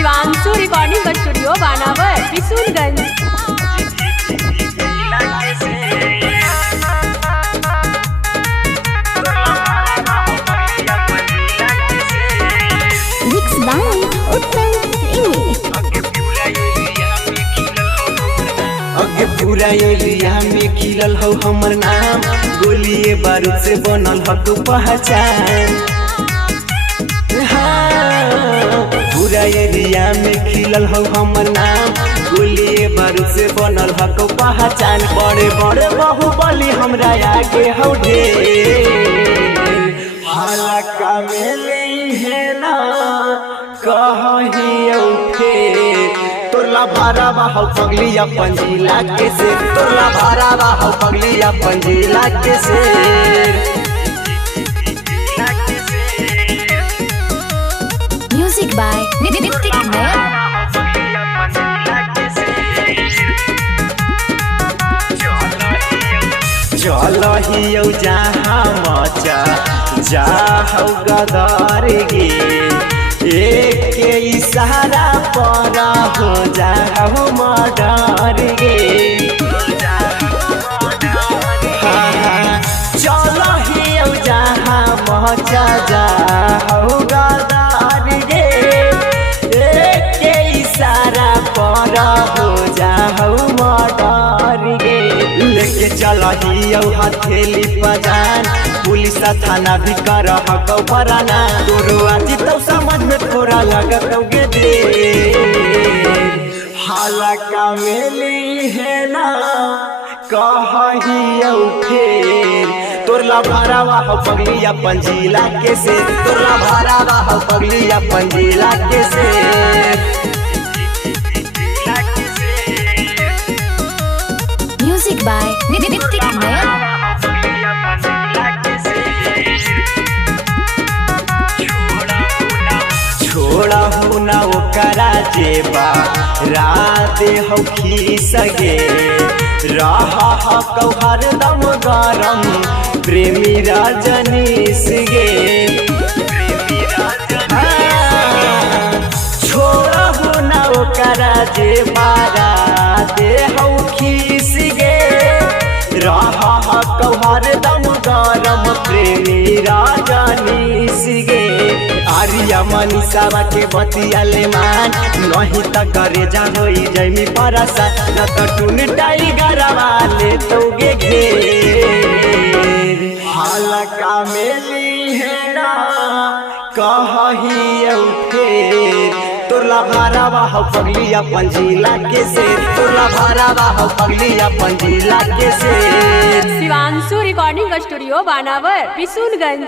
Shivanshu recording studio बानावर किशुनगंज। अगे पूरा area में खिलल हो हमर नाम, गोलिए बारूद से बनल हो तू पहचान। हाँ, पूरा एरिया में खिलल हो हमर नाम, गोलिए बारूद से बनल हो तू पहचान। बड़े बड़े बाहुबली हमरा आगे हो ढेर, हल्का में ले है ना कहीं उठे। तोला भारा बाहु पगली अपन जिला के से, तोला भारा बाहु पगली अपन जिला के से। म्यूजिक बाय नितिक नयन। चलो हियो जहाँ मचा जाहु गदर गे, एक के इशारा पर हो जाहु मर्डर गे। चलो हियो जहाँ मचा जाहु गदर गे, एक के इशारा पर हो जाहु मर्डर गे। लेके चल हियो हथेली पजान, पुलिस थाना भी कर हकौ बराना। तोरो आज तो समझ में थोड़ा लगतौगे दे, हल्का में ली है ना कहियो फेर। तोरला भरावा हो पगली अपन जिला के से, तोरला भरावा हो पगली अपन जिला के से। म्यूजिक बाय नितिक नयन। छोड़ा हो ना ओकरा जेबा रात हो खीसगे, रहा हो हरदम गरम प्रेमी रजनीश गे। छोड़ा हो ना ओकरा जेबा रात हो खीसगे, रहा हो हरदम गरम प्रेमी रजनीश गे। आरिया मनीषावा के बतिया ले मान, नहीं त करे जा होई जैमी परसा। न त टून टाइगर वाले तोगे घेर, हल्का में ली है ना कहियो फेर। तोरला भरावा हो पगली अपन जिला के से, तोरला भरावा हो पगली अपन जिला के से। शिवांशु रिकॉर्डिंग स्टूडियो बानावर किशुनगंज।